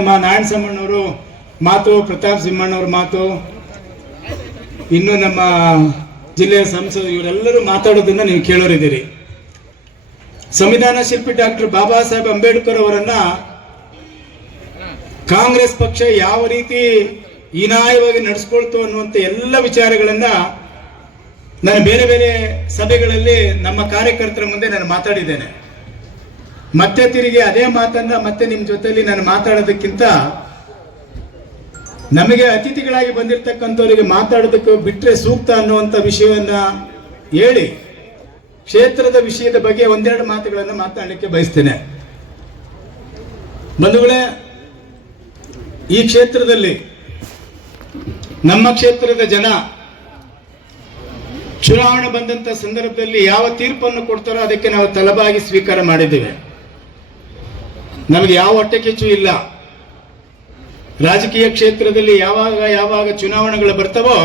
ನಮ್ಮ ನಾರಾಯಣಸ್ವಾಮಣ್ಣವರು ಮಾತು, ಪ್ರತಾಪ್ ಸಿಂಹಣ್ಣವ್ರ ಮಾತು, ಇನ್ನು ನಮ್ಮ ಜಿಲ್ಲೆಯ ಸಂಸದರು ಇವರೆಲ್ಲರೂ ಮಾತಾಡೋದನ್ನ ನೀವು ಕೇಳೋರಿದ್ದೀರಿ. ಸಂವಿಧಾನ ಶಿಲ್ಪಿ ಡಾಕ್ಟರ್ ಬಾಬಾ ಸಾಹೇಬ್ ಅಂಬೇಡ್ಕರ್ ಅವರನ್ನ ಕಾಂಗ್ರೆಸ್ ಪಕ್ಷ ಯಾವ ರೀತಿ ಹೀನಾಯವಾಗಿ ನಡೆಸ್ಕೊಳ್ತು ಅನ್ನುವಂಥ ಎಲ್ಲ ವಿಚಾರಗಳನ್ನ ನಾನು ಬೇರೆ ಬೇರೆ ಸಭೆಗಳಲ್ಲಿ ನಮ್ಮ ಕಾರ್ಯಕರ್ತರ ಮುಂದೆ ನಾನು ಮಾತಾಡಿದ್ದೇನೆ. ಮತ್ತೆ ತಿರುಗಿ ಅದೇ ಮಾತನ್ನ ಮತ್ತೆ ನಿಮ್ಮ ಜೊತೆಯಲ್ಲಿ ನಾನು ಮಾತಾಡೋದಕ್ಕಿಂತ ನಮಗೆ ಅತಿಥಿಗಳಾಗಿ ಬಂದಿರತಕ್ಕಂಥವರಿಗೆ ಮಾತಾಡೋದಕ್ಕೆ ಬಿಟ್ಟರೆ ಸೂಕ್ತ ಅನ್ನುವಂಥ ವಿಷಯವನ್ನ ಹೇಳಿ ಕ್ಷೇತ್ರದ ವಿಷಯದ ಬಗ್ಗೆ ಒಂದೆರಡು ಮಾತುಗಳನ್ನು ಮಾತನಾಡಲಿಕ್ಕೆ ಬಯಸ್ತೇನೆ. ಬಂಧುಗಳೇ, ಈ ಕ್ಷೇತ್ರದಲ್ಲಿ ನಮ್ಮ ಕ್ಷೇತ್ರದ ಜನ ಚುನಾವಣೆ ಬಂದಂತ ಸಂದರ್ಭದಲ್ಲಿ ಯಾವ ತೀರ್ಪನ್ನು ಕೊಡ್ತಾರೋ ಅದಕ್ಕೆ ನಾವು ತಲೆಬಾಗಿ ಸ್ವೀಕಾರ ಮಾಡಿದ್ದೇವೆ. ನಮಗೆ ಯಾವ ಹೊಟ್ಟೆ ಕಿಚ್ಚು ಇಲ್ಲ. ರಾಜಕೀಯ ಕ್ಷೇತ್ರದಲ್ಲಿ ಯಾವಾಗ ಚುನಾವಣೆಗಳು ಬರ್ತವೋ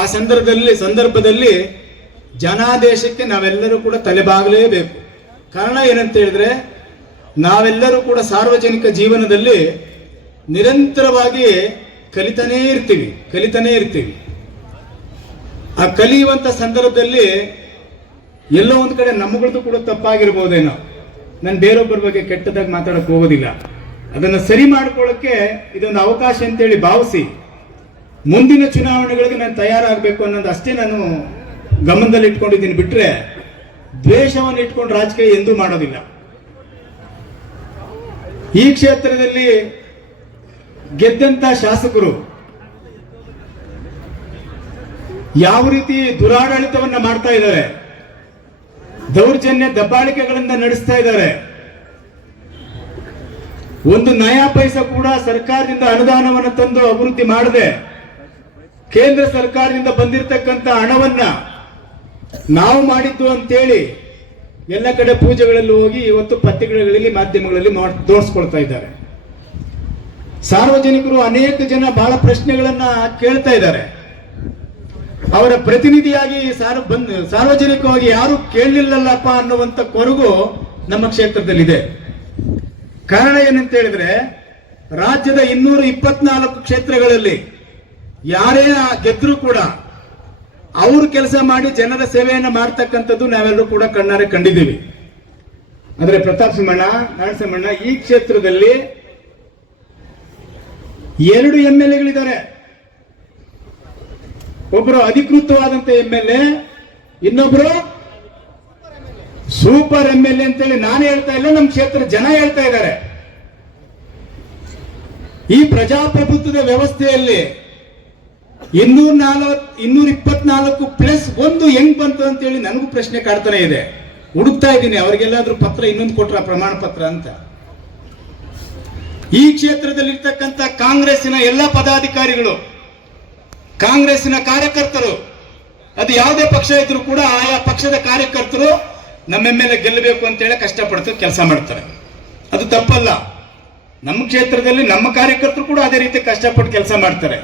ಆ ಸಂದರ್ಭದಲ್ಲಿ ಜನಾದೇಶಕ್ಕೆ ನಾವೆಲ್ಲರೂ ಕೂಡ ತಲೆಬಾಗಲೇಬೇಕು. ಕಾರಣ ಏನಂತ ಹೇಳಿದ್ರೆ, ನಾವೆಲ್ಲರೂ ಕೂಡ ಸಾರ್ವಜನಿಕ ಜೀವನದಲ್ಲಿ ನಿರಂತರವಾಗಿ ಕಲಿತಾನೇ ಇರ್ತೀವಿ. ಆ ಕಲಿಯುವಂತ ಸಂದರ್ಭದಲ್ಲಿ ಎಲ್ಲೋ ಒಂದ್ ಕಡೆ ನಮ್ಮಗಳದ್ದು ಕೂಡ ತಪ್ಪಾಗಿರ್ಬೋದೇನೋ. ನಾನು ಬೇರೊಬ್ಬರ ಬಗ್ಗೆ ಕೆಟ್ಟದಾಗಿ ಮಾತಾಡಕ್ ಹೋಗೋದಿಲ್ಲ. ಅದನ್ನ ಸರಿ ಮಾಡ್ಕೊಳ್ಳೋಕೆ ಇದೊಂದು ಅವಕಾಶ ಅಂತೇಳಿ ಭಾವಿಸಿ ಮುಂದಿನ ಚುನಾವಣೆಗಳಿಗೆ ನಾನು ತಯಾರಾಗಬೇಕು ಅನ್ನೋದು ಅಷ್ಟೇ ನಾನು ಗಮನದಲ್ಲಿ ಇಟ್ಕೊಂಡಿದ್ದೀನಿ. ಬಿಟ್ರೆ ದ್ವೇಷವನ್ನು ಇಟ್ಕೊಂಡು ರಾಜಕೀಯ ಎಂದೂ ಮಾಡೋದಿಲ್ಲ. ಈ ಕ್ಷೇತ್ರದಲ್ಲಿ ಗೆದ್ದಂತ ಶಾಸಕರು ಯಾವ ರೀತಿ ದುರಾಡಳಿತವನ್ನ ಮಾಡ್ತಾ ಇದ್ದಾರೆ, ದೌರ್ಜನ್ಯ ದಬ್ಬಾಳಿಕೆಗಳಿಂದ ನಡೆಸ್ತಾ ಇದ್ದಾರೆ. ಒಂದು ನಯಾ ಪೈಸಾ ಕೂಡ ಸರ್ಕಾರದಿಂದ ಅನುದಾನವನ್ನು ತಂದು ಅಭಿವೃದ್ಧಿ ಮಾಡದೆ ಕೇಂದ್ರ ಸರ್ಕಾರದಿಂದ ಬಂದಿರತಕ್ಕಂತ ಹಣವನ್ನ ನಾವು ಮಾಡಿದ್ದು ಅಂತೇಳಿ ಎಲ್ಲ ಕಡೆ ಪೂಜೆಗಳಲ್ಲಿ ಹೋಗಿ ಇವತ್ತು ಪತ್ರಿಕೆಗಳಲ್ಲಿ ಮಾಧ್ಯಮಗಳಲ್ಲಿ ತೋರಿಸ್ಕೊಳ್ತಾ ಇದ್ದಾರೆ. ಸಾರ್ವಜನಿಕರು ಅನೇಕ ಜನ ಬಹಳ ಪ್ರಶ್ನೆಗಳನ್ನ ಕೇಳ್ತಾ ಇದ್ದಾರೆ. ಅವರ ಪ್ರತಿನಿಧಿಯಾಗಿ ಸಾರ್ವಜನಿಕವಾಗಿ ಯಾರು ಕೇಳಲಿಲ್ಲಲ್ಲಪ್ಪ ಅನ್ನುವಂಥ ಕೊರಗು ನಮ್ಮ ಕ್ಷೇತ್ರದಲ್ಲಿದೆ. ಕಾರಣ ಏನಂತ ಹೇಳಿದ್ರೆ, ರಾಜ್ಯದ 224 ಕ್ಷೇತ್ರಗಳಲ್ಲಿ ಯಾರೇ ಗೆದ್ರೂ ಕೂಡ ಅವರು ಕೆಲಸ ಮಾಡಿ ಜನರ ಸೇವೆಯನ್ನು ಮಾಡ್ತಕ್ಕಂಥದ್ದು ನಾವೆಲ್ಲರೂ ಕೂಡ ಕಣ್ಣಾರೆ ಕಂಡಿದ್ದೀವಿ. ಆದ್ರೆ ಪ್ರತಾಪ್ ಸಿಂಹಣ್ಣ, ನಾರಾಯಣಸ್ವಾಮಣ್ಣ, ಈ ಕ್ಷೇತ್ರದಲ್ಲಿ 2 MLAಗಳಿದ್ದಾರೆ. ಒಬ್ಬರು ಅಧಿಕೃತವಾದಂತ MLA, ಇನ್ನೊಬ್ರು ಸೂಪರ್ MLA ಅಂತೇಳಿ ನಾನು ಹೇಳ್ತಾ ಇಲ್ಲ, ನಮ್ಮ ಕ್ಷೇತ್ರ ಜನ ಹೇಳ್ತಾ ಇದ್ದಾರೆ. ಈ ಪ್ರಜಾಪ್ರಭುತ್ವದ ವ್ಯವಸ್ಥೆಯಲ್ಲಿ 224+1 ಹೆಂಗ್ ಬಂತು ಅಂತೇಳಿ ನನಗೂ ಪ್ರಶ್ನೆ ಕಾಡ್ತಾನೆ ಇದೆ. ಹುಡುಕ್ತಾ ಇದ್ದೀನಿ ಅವ್ರಿಗೆಲ್ಲಾದ್ರೂ ಪತ್ರ ಇನ್ನೊಂದು ಕೊಟ್ರ ಪ್ರಮಾಣ ಪತ್ರ ಅಂತ. ಈ ಕ್ಷೇತ್ರದಲ್ಲಿ ಇರ್ತಕ್ಕಂಥ ಕಾಂಗ್ರೆಸ್ಸಿನ ಎಲ್ಲ ಪದಾಧಿಕಾರಿಗಳು, ಕಾಂಗ್ರೆಸ್ಸಿನ ಕಾರ್ಯಕರ್ತರು, ಅದು ಯಾವುದೇ ಪಕ್ಷ ಇದ್ರೂ ಕೂಡ ಆಯಾ ಪಕ್ಷದ ಕಾರ್ಯಕರ್ತರು ನಮ್ಮ ಮೇಲೆ ಗೆಲ್ಲಬೇಕು ಅಂತೇಳಿ ಕಷ್ಟಪಡ್ತು ಕೆಲಸ ಮಾಡ್ತಾರೆ. ಅದು ತಪ್ಪಲ್ಲ. ನಮ್ಮ ಕ್ಷೇತ್ರದಲ್ಲಿ ನಮ್ಮ ಕಾರ್ಯಕರ್ತರು ಕೂಡ ಅದೇ ರೀತಿ ಕಷ್ಟಪಟ್ಟು ಕೆಲಸ ಮಾಡ್ತಾರೆ.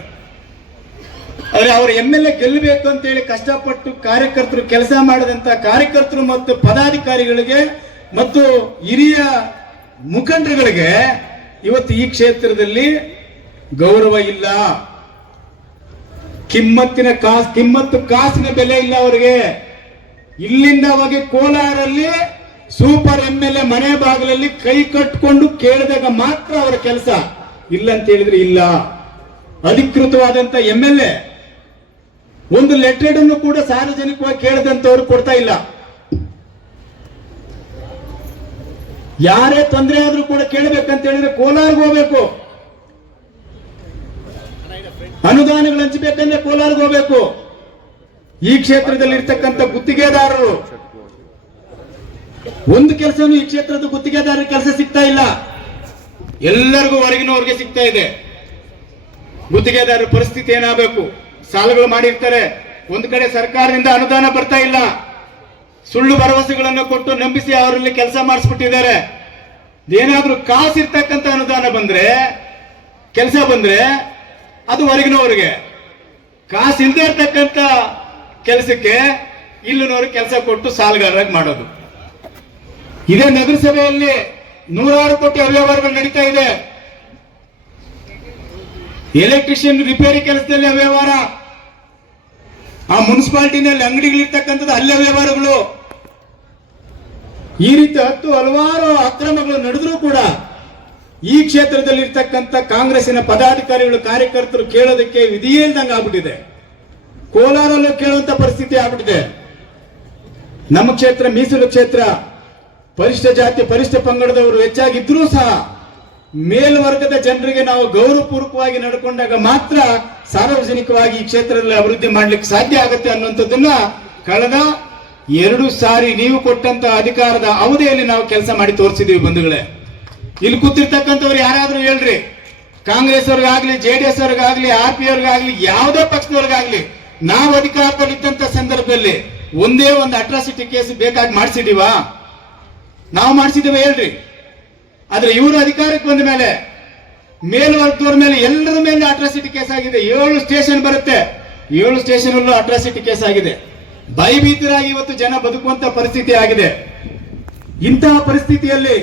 ಆದ್ರೆ ಅವ್ರ MLA ಗೆಲ್ಲಬೇಕು ಅಂತೇಳಿ ಕಷ್ಟಪಟ್ಟು ಕಾರ್ಯಕರ್ತರು ಕೆಲಸ ಮಾಡಿದಂತ ಕಾರ್ಯಕರ್ತರು ಮತ್ತು ಪದಾಧಿಕಾರಿಗಳಿಗೆ ಮತ್ತು ಹಿರಿಯ ಮುಖಂಡರುಗಳಿಗೆ ಇವತ್ತು ಈ ಕ್ಷೇತ್ರದಲ್ಲಿ ಗೌರವ ಇಲ್ಲ. ಕಿಮ್ಮತ್ತು ಕಾಸಿನ ಬೆಲೆ ಇಲ್ಲ ಅವರಿಗೆ. ಇಲ್ಲಿಂದ ಹೋಗಿ ಕೋಲಾರಲ್ಲಿ ಸೂಪರ್ MLA ಮನೆ ಬಾಗಿಲಲ್ಲಿ ಕೈ ಕಟ್ಕೊಂಡು ಕೇಳಿದಾಗ ಮಾತ್ರ ಅವರ ಕೆಲಸ, ಇಲ್ಲ ಅಂತ ಹೇಳಿದ್ರೆ ಇಲ್ಲ. ಅಧಿಕೃತವಾದಂತ MLA ಒಂದು ಲೆಟರ್ ಅನ್ನು ಕೂಡ ಸಾರ್ವಜನಿಕವಾಗಿ ಕೇಳದಂತವ್ರು ಕೊಡ್ತಾ ಇಲ್ಲ. ಯಾರೇ ತೊಂದರೆ ಆದ್ರೂ ಕೂಡ ಕೇಳಬೇಕಂತ ಹೇಳಿದ್ರೆ ಕೋಲಾರ್ಗೆ ಹೋಗ್ಬೇಕು. ಅನುದಾನಗಳು ಹಂಚಬೇಕಂದ್ರೆ ಕೋಲಾರ್ಗೆ ಹೋಗ್ಬೇಕು. ಈ ಕ್ಷೇತ್ರದಲ್ಲಿ ಇರ್ತಕ್ಕಂಥ ಗುತ್ತಿಗೆದಾರರು ಒಂದು ಕೆಲಸನೂ ಈ ಕ್ಷೇತ್ರದ ಗುತ್ತಿಗೆದಾರರ ಕೆಲಸ ಸಿಗ್ತಾ ಇಲ್ಲ. ಎಲ್ಲರಿಗೂ ಹೊರಗಿನವ್ರಿಗೆ ಸಿಗ್ತಾ ಇದೆ. ಗುತ್ತಿಗೆದಾರರ ಪರಿಸ್ಥಿತಿ ಏನಾಗಬೇಕು? ಸಾಲಗಳು ಮಾಡಿರ್ತಾರೆ, ಒಂದು ಕಡೆ ಸರ್ಕಾರದಿಂದ ಅನುದಾನ ಬರ್ತಾ ಇಲ್ಲ, ಸುಳ್ಳು ಭರವಸೆಗಳನ್ನು ಕೊಟ್ಟು ನಂಬಿಸಿ ಅವರಲ್ಲಿ ಕೆಲಸ ಮಾಡಿಸ್ಬಿಟ್ಟಿದ್ದಾರೆ. ಏನಾದ್ರೂ ಕಾಸಿರ್ತಕ್ಕಂಥ ಅನುದಾನ ಬಂದ್ರೆ, ಕೆಲಸ ಬಂದ್ರೆ ಅದು ಹೊರಗಿನವ್ರಿಗೆ, ಕಾಸು ಇಲ್ಲದೆ ಇರ್ತಕ್ಕಂಥ ಕೆಲಸಕ್ಕೆ ಇಲ್ಲಿನವ್ರಿಗೆ ಕೆಲಸ ಕೊಟ್ಟು ಸಾಲಗಾರರಾಗಿ ಮಾಡೋದು. ಇದೇ ನಗರಸಭೆಯಲ್ಲಿ 100 ಕೋಟಿ ಅವ್ಯವಹಾರಗಳು ನಡೀತಾ ಇದೆ. ಎಲೆಕ್ಟ್ರಿಷಿಯನ್ ರಿಪೇರಿ ಕೆಲಸದಲ್ಲಿ ಅವ್ಯವಹಾರ, ಆ ಮುನ್ಸಿಪಾಲಿಟಿನಲ್ಲಿ ಅಂಗಡಿಗಳಿರ್ತಕ್ಕಂಥದ್ದು ಅಲ್ಲೇ ವ್ಯವಹಾರಗಳು. ಈ ರೀತಿ ಹಲವಾರು ಅಕ್ರಮಗಳು ನಡೆದ್ರೂ ಕೂಡ ಈ ಕ್ಷೇತ್ರದಲ್ಲಿ ಇರ್ತಕ್ಕಂಥ ಕಾಂಗ್ರೆಸ್ಸಿನ ಪದಾಧಿಕಾರಿಗಳು ಕಾರ್ಯಕರ್ತರು ಕೇಳೋದಕ್ಕೆ ವಿಧಿಯೇ ಇಲ್ದಂಗೆ ಆಗ್ಬಿಟ್ಟಿದೆ. ಕೋಲಾರಲ್ಲೂ ಕೇಳುವಂತ ಪರಿಸ್ಥಿತಿ ಆಗ್ಬಿಟ್ಟಿದೆ. ನಮ್ಮ ಕ್ಷೇತ್ರ ಮೀಸಲು ಕ್ಷೇತ್ರ, ಪರಿಶಿಷ್ಟ ಜಾತಿ ಪರಿಶಿಷ್ಟ ಪಂಗಡದವರು ಹೆಚ್ಚಾಗಿದ್ರೂ ಸಹ ಮೇಲ್ವರ್ಗದ ಜನರಿಗೆ ನಾವು ಗೌರವಪೂರ್ವಕವಾಗಿ ನಡ್ಕೊಂಡಾಗ ಮಾತ್ರ ಸಾರ್ವಜನಿಕವಾಗಿ ಈ ಕ್ಷೇತ್ರದಲ್ಲಿ ಅಭಿವೃದ್ಧಿ ಮಾಡ್ಲಿಕ್ಕೆ ಸಾಧ್ಯ ಆಗುತ್ತೆ ಅನ್ನುವಂಥದ್ದನ್ನ ಕಳೆದ 2 ಸಾರಿ ನೀವು ಕೊಟ್ಟಂತ ಅಧಿಕಾರದ ಅವಧಿಯಲ್ಲಿ ನಾವು ಕೆಲಸ ಮಾಡಿ ತೋರಿಸಿದೀವಿ ಬಂಧುಗಳೇ. ಇಲ್ಲಿ ಕೂತಿರ್ತಕ್ಕಂಥವ್ರು ಯಾರಾದ್ರೂ ಹೇಳ್ರಿ, ಕಾಂಗ್ರೆಸ್ ಅವ್ರಿಗಾಗ್ಲಿ, JDS ಅವ್ರಿಗಾಗ್ಲಿ, RP ಅವ್ರಿಗಾಗ್ಲಿ, ಯಾವುದೇ ಪಕ್ಷದವ್ರಿಗಾಗ್ಲಿ, ನಾವು ಅಧಿಕಾರದಲ್ಲಿ ಇದ್ದಂತ ಸಂದರ್ಭದಲ್ಲಿ ಒಂದೇ ಒಂದು ಅಟ್ರಾಸಿಟಿ ಕೇಸ್ ಬೇಕಾಗಿ ಮಾಡಿಸಿದೀವಾ? ನಾವು ಮಾಡಿಸಿದೀವ ಹೇಳ್ರಿ. ಆದ್ರೆ ಇವರು ಅಧಿಕಾರಕ್ಕೆ ಬಂದ ಮೇಲೆ ಮೇಲ್ವರ್ಗದವ್ರ ಮೇಲೆ ಎಲ್ಲರ ಮೇಲೆ ಅಟ್ರಾಸಿಟಿ ಕೇಸ್ ಆಗಿದೆ. 7 ಸ್ಟೇಷನ್ ಬರುತ್ತೆ, 7 ಸ್ಟೇಷನ್ ಅಲ್ಲೂ ಅಟ್ರಾಸಿಟಿ ಕೇಸ್ ಆಗಿದೆ. ಭಯಭೀತರಾಗಿ ಇವತ್ತು ಜನ ಬದುಕುವಂತ ಪರಿಸ್ಥಿತಿ ಆಗಿದೆ. ಇಂತಹ ಪರಿಸ್ಥಿತಿಯಲ್ಲಿ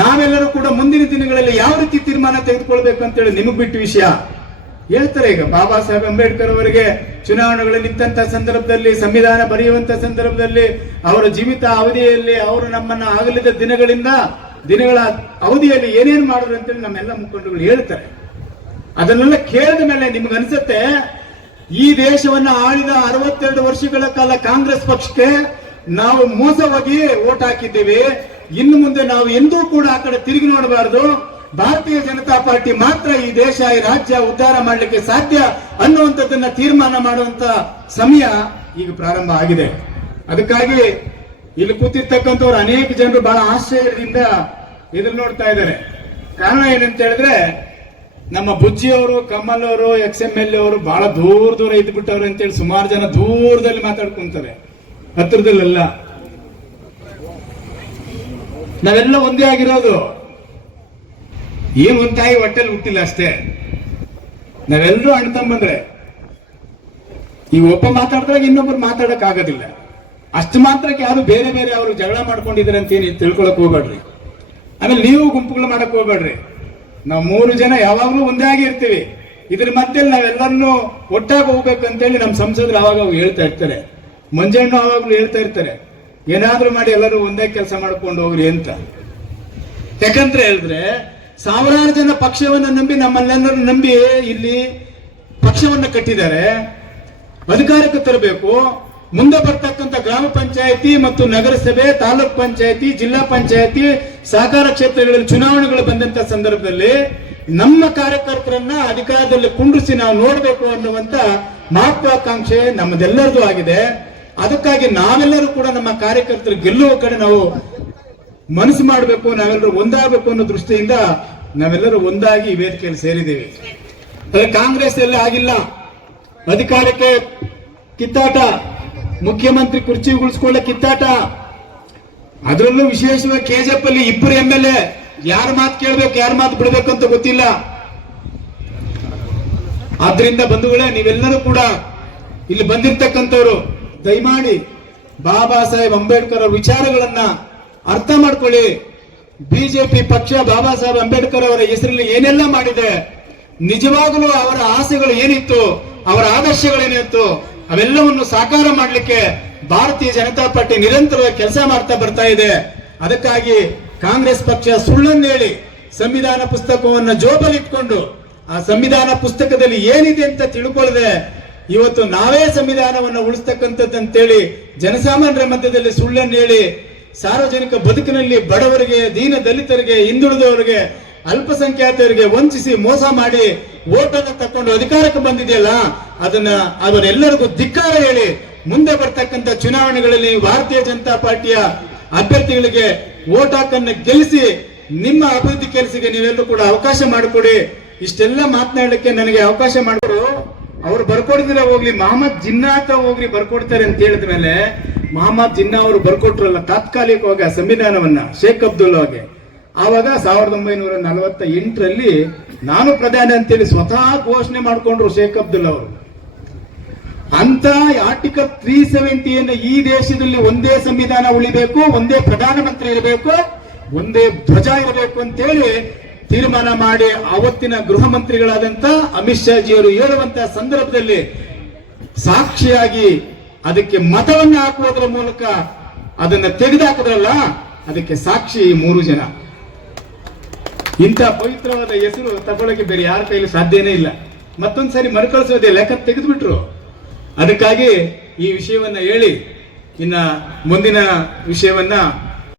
ನಾವೆಲ್ಲರೂ ಕೂಡ ಮುಂದಿನ ದಿನಗಳಲ್ಲಿ ಯಾವ ರೀತಿ ತೀರ್ಮಾನ ತೆಗೆದುಕೊಳ್ಬೇಕು ಅಂತೇಳಿ ನಿಮಗ್ ಬಿಟ್ಟು ವಿಷಯ. ಹೇಳ್ತಾರೆ ಈಗ ಬಾಬಾ ಸಾಹೇಬ್ ಅಂಬೇಡ್ಕರ್ ಅವರಿಗೆ ಚುನಾವಣೆಗಳಲ್ಲಿ ನಿಂತ ಸಂದರ್ಭದಲ್ಲಿ, ಸಂವಿಧಾನ ಬರೆಯುವಂತ ಸಂದರ್ಭದಲ್ಲಿ, ಅವರ ಜೀವಿತ ಅವಧಿಯಲ್ಲಿ ಅವರು ನಮ್ಮನ್ನ ಆಗಲಿದ ದಿನಗಳ ಅವಧಿಯಲ್ಲಿ ಏನೇನು ಮಾಡಿದ್ರು ಅಂತೇಳಿ ನಮ್ಮೆಲ್ಲ ಮುಖಂಡರುಗಳು ಹೇಳ್ತಾರೆ. ಅದನ್ನೆಲ್ಲ ಕೇಳಿದ ಮೇಲೆ ನಿಮ್ಗೆ ಅನ್ಸುತ್ತೆ ಈ ದೇಶವನ್ನ ಆಳಿದ 62 ವರ್ಷಗಳ ಕಾಲ ಕಾಂಗ್ರೆಸ್ ಪಕ್ಷಕ್ಕೆ ನಾವು ಮೋಸವಾಗಿ ಓಟ್ ಹಾಕಿದ್ದೇವೆ. ಇನ್ನು ಮುಂದೆ ನಾವು ಎಂದೂ ಕೂಡ ಆ ಕಡೆ ತಿರುಗಿ ನೋಡಬಾರದು. ಭಾರತೀಯ ಜನತಾ ಪಾರ್ಟಿ ಮಾತ್ರ ಈ ದೇಶ, ಈ ರಾಜ್ಯ ಉದ್ಧಾರ ಮಾಡಲಿಕ್ಕೆ ಸಾಧ್ಯ ಅನ್ನುವಂಥದ್ದನ್ನ ತೀರ್ಮಾನ ಮಾಡುವಂತ ಸಮಯ ಈಗ ಪ್ರಾರಂಭ ಆಗಿದೆ. ಅದಕ್ಕಾಗಿ ಇಲ್ಲಿ ಕೂತಿರ್ತಕ್ಕಂಥವ್ರು ಅನೇಕ ಜನರು ಬಹಳ ಆಶ್ಚರ್ಯದಿಂದ ಎದುರು ನೋಡ್ತಾ ಇದ್ದಾರೆ. ಕಾರಣ ಏನಂತ ಹೇಳಿದ್ರೆ, ನಮ್ಮ ಬುಜ್ಜಿಯವರು, ಕಮಲ್ ಅವರು, XMLA ಅವರು ಬಹಳ ದೂರ ಇದ್ಬಿಟ್ಟವ್ರು ಅಂತೇಳಿ ಸುಮಾರು ಜನ ದೂರದಲ್ಲಿ ಮಾತಾಡ್ಕೊಂತಾರೆ, ಹತ್ರದಲ್ಲೆಲ್ಲ. ನಾವೆಲ್ಲ ಒಂದೇ ಆಗಿರೋದು, ಏನು ಒಂದ್ ತಾಯಿ ಹೊಟ್ಟೆಲ್ ಹುಟ್ಟಿಲ್ಲ ಅಷ್ಟೇ. ನಾವೆಲ್ಲರೂ ಅಣ್ಣ ತಮ್ಮಂದ್ರೆ. ಈಗ ಒಬ್ಬ ಮಾತಾಡಿದಾಗ ಇನ್ನೊಬ್ಬರು ಮಾತಾಡಕ್ ಆಗೋದಿಲ್ಲ. ಅಷ್ಟು ಮಾತ್ರಕ್ಕೆ ಯಾರು ಬೇರೆ ಬೇರೆ ಅವರು ಜಗಳ ಮಾಡ್ಕೊಂಡಿದ್ದಾರೆ ಅಂತ ಏನು ತಿಳ್ಕೊಳಕ್ ಹೋಗ್ಬೇಡ್ರಿ. ಆಮೇಲೆ ನೀವು ಗುಂಪುಗಳು ಮಾಡಕ್ ಹೋಗ್ಬೇಡ್ರಿ. ನಾವು 3 ಜನ ಯಾವಾಗ್ಲೂ ಒಂದೇ ಆಗಿ ಇರ್ತೀವಿ. ಇದ್ರ ಮಧ್ಯದಲ್ಲಿ ನಾವೆಲ್ಲರನ್ನು ಒಟ್ಟಾಗಿ ಹೋಗ್ಬೇಕಂತೇಳಿ ನಮ್ಮ ಸಂಸದರು ಅವಾಗ ಹೇಳ್ತಾ ಇರ್ತಾರೆ. ಮಂಜಣ್ಣ ಅವಾಗ್ಲೂ ಹೇಳ್ತಾ ಇರ್ತಾರೆ, ಏನಾದ್ರೂ ಮಾಡಿ ಎಲ್ಲರೂ ಒಂದೇ ಕೆಲಸ ಮಾಡ್ಕೊಂಡು ಹೋಗ್ರಿ ಅಂತ. ಯಾಕಂದ್ರೆ ಹೇಳಿದ್ರೆ ಸಾವಿರಾರು ಜನ ಪಕ್ಷವನ್ನ ನಂಬಿ, ನಮ್ಮನ್ನೆಲ್ಲರೂ ನಂಬಿ ಇಲ್ಲಿ ಪಕ್ಷವನ್ನ ಕಟ್ಟಿದ್ದಾರೆ. ಅಧಿಕಾರಕ್ಕೆ ತರಬೇಕು. ಮುಂದೆ ಬರ್ತಕ್ಕಂಥ ಗ್ರಾಮ ಪಂಚಾಯತಿ ಮತ್ತು ನಗರಸಭೆ, ತಾಲೂಕ್ ಪಂಚಾಯತಿ, ಜಿಲ್ಲಾ ಪಂಚಾಯತಿ, ಸಹಕಾರ ಕ್ಷೇತ್ರಗಳಲ್ಲಿ ಚುನಾವಣೆಗಳು ಬಂದಂತ ಸಂದರ್ಭದಲ್ಲಿ ನಮ್ಮ ಕಾರ್ಯಕರ್ತರನ್ನ ಅಧಿಕಾರದಲ್ಲಿ ಕುಂಡ್ರಿಸಿ ನಾವು ನೋಡಬೇಕು ಅನ್ನುವಂತ ಮಹತ್ವಾಕಾಂಕ್ಷೆ ನಮ್ಮದೆಲ್ಲರದು ಆಗಿದೆ. ಅದಕ್ಕಾಗಿ ನಾವೆಲ್ಲರೂ ಕೂಡ ನಮ್ಮ ಕಾರ್ಯಕರ್ತರು ಗೆಲ್ಲುವ ಕಡೆ ನಾವು ಮನಸ್ಸು ಮಾಡಬೇಕು, ನಾವೆಲ್ಲರೂ ಒಂದಾಗಬೇಕು ಅನ್ನೋ ದೃಷ್ಟಿಯಿಂದ ನಾವೆಲ್ಲರೂ ಒಂದಾಗಿ ಈ ವೇದಿಕೆಯಲ್ಲಿ ಸೇರಿದ್ದೇವೆ. ಕಾಂಗ್ರೆಸ್ ಎಲ್ಲ ಆಗಿಲ್ಲ, ಅಧಿಕಾರಕ್ಕೆ ಕಿತ್ತಾಟ, ಮುಖ್ಯಮಂತ್ರಿ ಕುರ್ಚಿ ಉಳಿಸ್ಕೊಳ್ಳೋ ಕಿತ್ತಾಟ. ಅದರಲ್ಲೂ ವಿಶೇಷವಾಗಿ KGF ಅಲ್ಲಿ 2 MLA ಯಾರ ಮಾತು ಕೇಳಬೇಕು, ಯಾರ ಮಾತು ಬಿಡಬೇಕು ಅಂತ ಗೊತ್ತಿಲ್ಲ. ಆದ್ರಿಂದ ಬಂಧುಗಳೇ, ನೀವೆಲ್ಲರೂ ಕೂಡ ಇಲ್ಲಿ ಬಂದಿರ್ತಕ್ಕಂಥವ್ರು ದಯಮಾಡಿ ಬಾಬಾ ಸಾಹೇಬ್ ಅಂಬೇಡ್ಕರ್ ಅವರ ವಿಚಾರಗಳನ್ನ ಅರ್ಥ ಮಾಡ್ಕೊಳ್ಳಿ. ಬಿಜೆಪಿ ಪಕ್ಷ ಬಾಬಾ ಸಾಹೇಬ್ ಅಂಬೇಡ್ಕರ್ ಅವರ ಹೆಸರಲ್ಲಿ ಏನೆಲ್ಲ ಮಾಡಿದೆ, ನಿಜವಾಗಲೂ ಅವರ ಆಸೆಗಳು ಏನಿತ್ತು, ಅವರ ಆದರ್ಶಗಳೇನಿತ್ತು, ಅವೆಲ್ಲವನ್ನು ಸಾಕಾರ ಮಾಡಲಿಕ್ಕೆ ಭಾರತೀಯ ಜನತಾ ಪಾರ್ಟಿ ನಿರಂತರವಾಗಿ ಕೆಲಸ ಮಾಡ್ತಾ ಬರ್ತಾ ಇದೆ. ಅದಕ್ಕಾಗಿ ಕಾಂಗ್ರೆಸ್ ಪಕ್ಷ ಸುಳ್ಳನ್ನು ಹೇಳಿ ಸಂವಿಧಾನ ಪುಸ್ತಕವನ್ನು ಜೋಬಲಿಟ್ಕೊಂಡು ಆ ಸಂವಿಧಾನ ಪುಸ್ತಕದಲ್ಲಿ ಏನಿದೆ ಅಂತ ತಿಳ್ಕೊಳ್ಳದೆ ಇವತ್ತು ನಾವೇ ಸಂವಿಧಾನವನ್ನು ಉಳಿಸ್ತಕ್ಕಂಥದ್ದಂತೇಳಿ ಜನಸಾಮಾನ್ಯರ ಮಧ್ಯದಲ್ಲಿ ಸುಳ್ಳನ್ನು ಹೇಳಿ ಸಾರ್ವಜನಿಕ ಬದುಕಿನಲ್ಲಿ ಬಡವರಿಗೆ, ದೀನ ದಲಿತರಿಗೆ, ಹಿಂದುಳಿದವರಿಗೆ, ಅಲ್ಪಸಂಖ್ಯಾತರಿಗೆ ವಂಚಿಸಿ ಮೋಸ ಮಾಡಿ ಓಟನ್ನು ತಕೊಂಡು ಅಧಿಕಾರಕ್ಕೆ ಬಂದಿದೆಯಲ್ಲ, ಅವರೆಲ್ಲರಿಗೂ ಧಿಕ್ಕಾರ ಹೇಳಿ ಮುಂದೆ ಬರ್ತಕ್ಕಂಥ ಚುನಾವಣೆಗಳಲ್ಲಿ ಭಾರತೀಯ ಜನತಾ ಪಾರ್ಟಿಯ ಅಭ್ಯರ್ಥಿಗಳಿಗೆ ಓಟ್ ಹಾಕನ್ನು ಗೆಲ್ಲಿಸಿ ನಿಮ್ಮ ಅಭಿವೃದ್ಧಿ ಕೆಲಸಕ್ಕೆ ನೀವೆಲ್ಲರೂ ಕೂಡ ಅವಕಾಶ ಮಾಡಿಕೊಡಿ. ಇಷ್ಟೆಲ್ಲ ಮಾತನಾಡಲಿಕ್ಕೆ ನನಗೆ ಅವಕಾಶ ಮಾಡಿಕೊಡು. ಅವ್ರು ಬರ್ಕೊಡಿದ್ರೆ ಹೋಗ್ಲಿ, ಮಹಮ್ಮದ್ ಜಿನ್ನಾ ಹೋಗ್ಲಿ ಬರ್ಕೊಡ್ತಾರೆ ಅಂತ ಹೇಳಿದ ಮೇಲೆ ಮಹಮ್ಮದ್ ಜಿನ್ನಾ ಅವರು ಬರ್ಕೊಟ್ರಲ್ಲ ತಾತ್ಕಾಲಿಕವಾಗಿ ಆ ಸಂವಿಧಾನವನ್ನ ಶೇಖ್ ಅಬ್ದುಲ್ಲಾಗೆ. ಆವಾಗ 1948ರಲ್ಲಿ ನಾನು ಪ್ರಧಾನಿ ಅಂತೇಳಿ ಸ್ವತಃ ಘೋಷಣೆ ಮಾಡಿಕೊಂಡ್ರು ಶೇಖ್ ಅಬ್ದುಲ್ಲಾ ಅವರು. ಅಂತ ಆರ್ಟಿಕಲ್ 370 ಈ ದೇಶದಲ್ಲಿ ಒಂದೇ ಸಂವಿಧಾನ ಉಳಿಬೇಕು, ಒಂದೇ ಪ್ರಧಾನಮಂತ್ರಿ ಇರಬೇಕು, ಒಂದೇ ಧ್ವಜ ಇರಬೇಕು ಅಂತೇಳಿ ತೀರ್ಮಾನ ಮಾಡಿ ಅವತ್ತಿನ ಗೃಹ ಮಂತ್ರಿಗಳಾದಂತ ಅಮಿತ್ ಶಾ ಜಿಯವರು ಹೇಳುವಂತಹ ಸಂದರ್ಭದಲ್ಲಿ ಸಾಕ್ಷಿಯಾಗಿ ಅದಕ್ಕೆ ಮತವನ್ನ ಹಾಕುವುದರ ಮೂಲಕ ಅದನ್ನ ತೆಗೆದುಹಾಕಿದ್ರಲ್ಲ, ಅದಕ್ಕೆ ಸಾಕ್ಷಿ ಈ 3 ಜನ. ಇಂಥ ಪವಿತ್ರವಾದ ಹೆಸರು ತಗೊಳ್ಳೋಕೆ ಬೇರೆ ಯಾರ ಕೈಲಿ ಸಾಧ್ಯನೇ ಇಲ್ಲ. ಮತ್ತೊಂದ್ಸರಿ ಮರುಕಳಿಸೋದೇ ಲೆಕ್ಕ ತೆಗೆದುಬಿಟ್ರು. ಅದಕ್ಕಾಗಿ ಈ ವಿಷಯವನ್ನ ಹೇಳಿ ಇನ್ನ ಮುಂದಿನ ವಿಷಯವನ್ನ